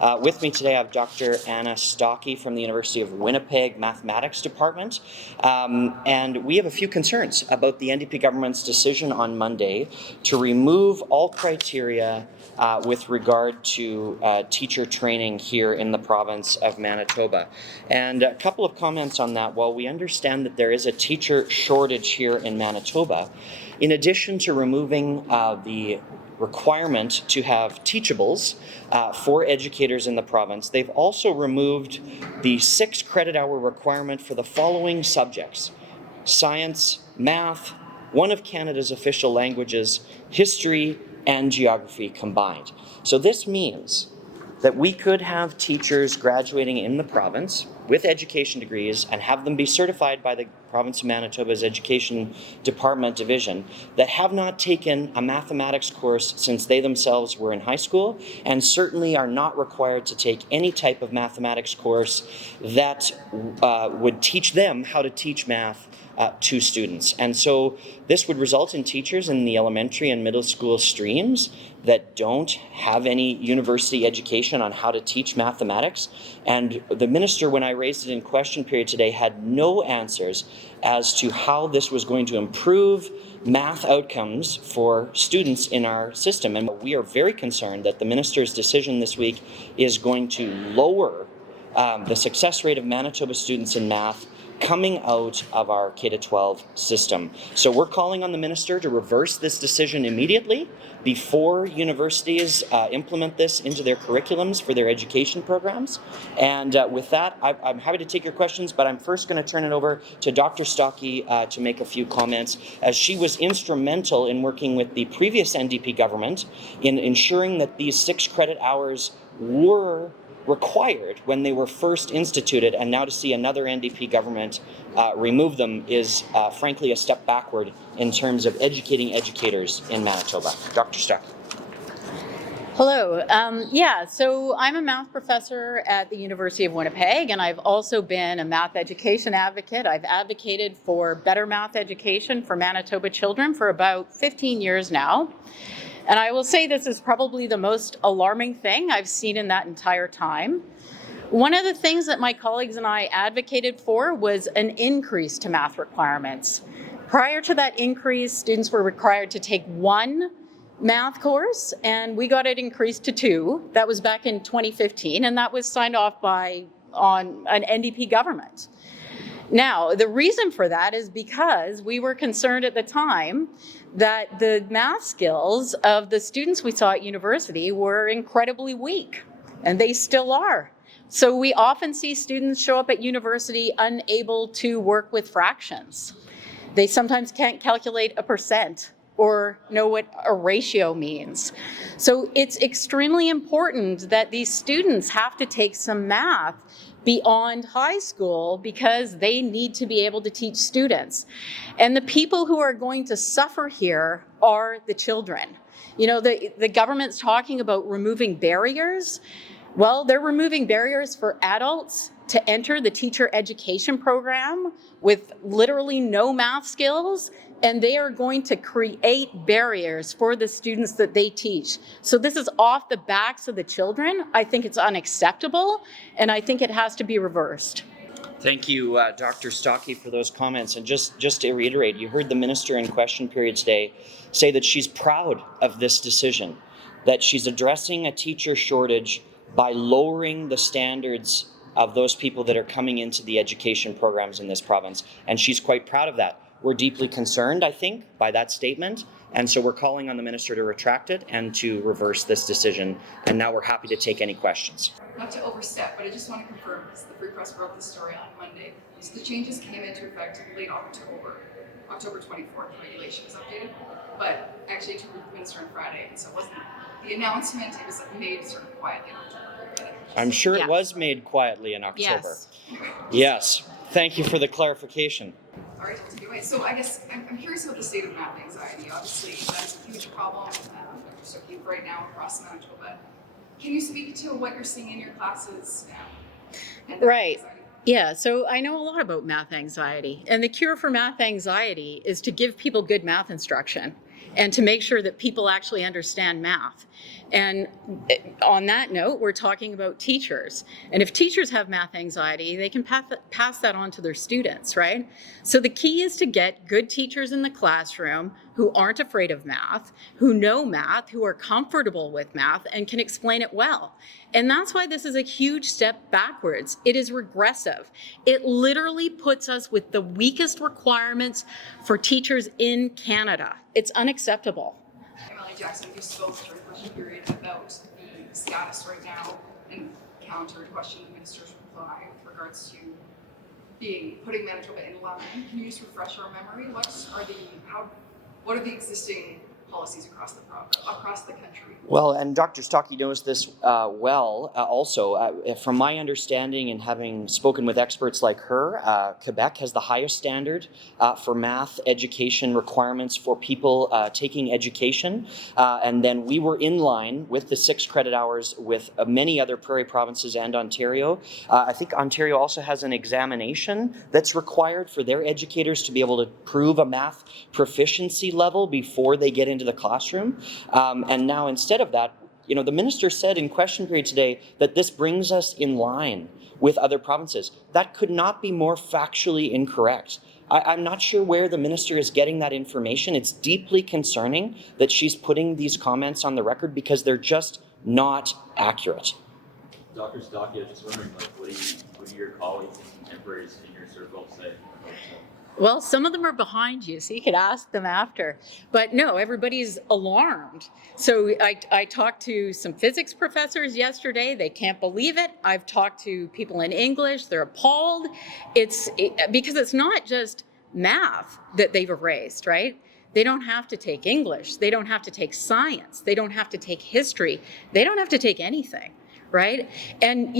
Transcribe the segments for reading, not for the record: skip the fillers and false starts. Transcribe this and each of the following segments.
With me today I have Dr. Anna Stokke from the University of Winnipeg Mathematics Department. And we have a few concerns about the NDP government's decision on Monday to remove all criteria with regard to teacher training here in the province of Manitoba. And a couple of comments on that. While we understand that there is a teacher shortage here in Manitoba, in addition to removing the requirement to have teachables for educators in the province, they've also removed the 6 credit hour requirement for the following subjects: science, math, one of Canada's official languages, history, and geography combined. So this means that we could have teachers graduating in the province with education degrees and have them be certified by the province of Manitoba's Education Department Division that have not taken a mathematics course since they themselves were in high school, and certainly are not required to take any type of mathematics course that would teach them how to teach math to students. And so this would result in teachers in the elementary and middle school streams that don't have any university education on how to teach mathematics. And the minister, when I raised it in question period today, had no answers as to how this was going to improve math outcomes for students in our system. And we are very concerned that the minister's decision this week is going to lower the success rate of Manitoba students in math coming out of our K-12 system. So we're calling on the minister to reverse this decision immediately before universities implement this into their curriculums for their education programs. And with that, I'm happy to take your questions, but I'm first going to turn it over to Dr. Stokke to make a few comments, as she was instrumental in working with the previous NDP government in ensuring that these 6 credit hours were required when they were first instituted, and now to see another NDP government remove them is frankly a step backward in terms of educating educators in Manitoba. Dr. Stokke. Hello. So I'm a math professor at the University of Winnipeg, and I've also been a math education advocate. I've advocated for better math education for Manitoba children for about 15 years now. And I will say this is probably the most alarming thing I've seen in that entire time. One of the things that my colleagues and I advocated for was an increase to math requirements. Prior to that increase, students were required to take 1 math course, and we got it increased to 2. That was back in 2015, and that was signed off on an NDP government. Now, the reason for that is because we were concerned at the time that the math skills of the students we saw at university were incredibly weak, and they still are. So we often see students show up at university unable to work with fractions. They sometimes can't calculate a percent or know what a ratio means. So it's extremely important that these students have to take some math beyond high school because they need to be able to teach students. And the people who are going to suffer here are the children. You know, the government's talking about removing barriers. Well, they're removing barriers for adults to enter the teacher education program with literally no math skills, and they are going to create barriers for the students that they teach. So this is off the backs of the children. I think it's unacceptable, and I think it has to be reversed. Thank you, Dr. Stokke, for those comments. And just to reiterate, you heard the minister in question period today say that she's proud of this decision, that she's addressing a teacher shortage by lowering the standards of those people that are coming into the education programs in this province. And she's quite proud of that. We're deeply concerned, I think, by that statement. And so we're calling on the minister to retract it and to reverse this decision. And now we're happy to take any questions. Not to overstep, but I just want to confirm, because the Free Press broke the story on Monday. So the changes came into effect late October 24th, the regulation was updated. But actually to the minister on Friday, and so it wasn't the announcement, it was made sort of quietly in October. I'm sure it was made quietly in October. Yes. Thank you for the clarification. All right, anyway, so I guess I'm curious about the state of math anxiety. Obviously, that's a huge problem right now across Manitoba. Can you speak to what you're seeing in your classes now? Right. Yeah, so I know a lot about math anxiety, and the cure for math anxiety is to give people good math instruction. and to make sure that people actually understand math. And on that note, we're talking about teachers. And if teachers have math anxiety, they can pass that on to their students, right? So the key is to get good teachers in the classroom who aren't afraid of math, who know math, who are comfortable with math, and can explain it well. And that's why this is a huge step backwards. It is regressive. It literally puts us with the weakest requirements for teachers in Canada. It's unacceptable. Emily Jackson, you spoke during the question period about the status right now and countered question the minister's reply with regards to putting Manitoba in line. Can you just refresh our memory? What are the existing policies across the country? Well, and Dr. Stokke knows this well also. From my understanding and having spoken with experts like her, Quebec has the highest standard for math education requirements for people taking education. And then we were in line with the 6 credit hours with many other prairie provinces and Ontario. I think Ontario also has an examination that's required for their educators to be able to prove a math proficiency level before they get into the classroom. And now instead of that, the minister said in question period today that this brings us in line with other provinces. That could not be more factually incorrect. I'm not sure where the minister is getting that information. It's deeply concerning that she's putting these comments on the record because they're just not accurate. Dr. Stokke, I was just wondering, what do your colleagues and contemporaries in your circle say about that? Well, some of them are behind you, so you could ask them after. But no, everybody's alarmed. So I talked to some physics professors yesterday. They can't believe it. I've talked to people in English. They're appalled. Because it's not just math that they've erased, right? They don't have to take English. They don't have to take science. They don't have to take history. They don't have to take anything, right? And,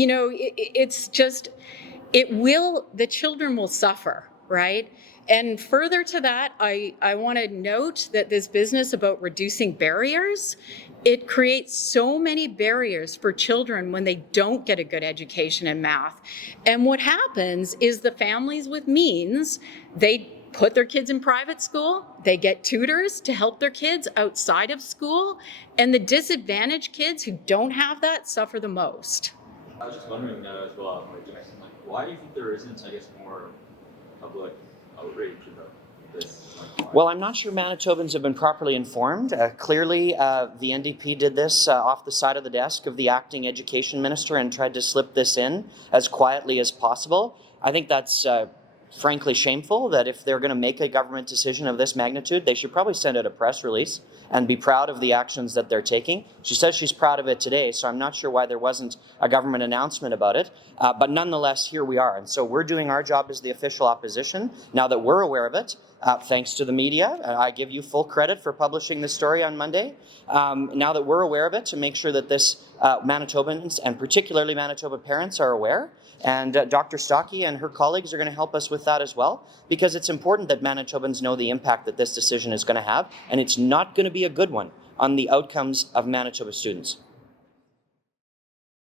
the children will suffer, right? And further to that, I want to note that this business about reducing barriers, it creates so many barriers for children when they don't get a good education in math. And what happens is the families with means, they put their kids in private school, they get tutors to help their kids outside of school, and the disadvantaged kids who don't have that suffer the most. I was just wondering as well, Jackson, why do you think there isn't, more public outrage about this? Well, I'm not sure Manitobans have been properly informed. Clearly, the NDP did this off the side of the desk of the acting education minister and tried to slip this in as quietly as possible. I think that's frankly shameful that if they're going to make a government decision of this magnitude, they should probably send out a press release and be proud of the actions that they're taking. She says she's proud of it today, so I'm not sure why there wasn't a government announcement about it. But nonetheless, here we are. And so we're doing our job as the official opposition. Now that we're aware of it, thanks to the media, I give you full credit for publishing this story on Monday. Now that we're aware of it, to make sure that this Manitobans and particularly Manitoba parents are aware. And Dr. Stokke and her colleagues are going to help us with that as well, because it's important that Manitobans know the impact that this decision is going to have, and it's not going to be a good one on the outcomes of Manitoba students.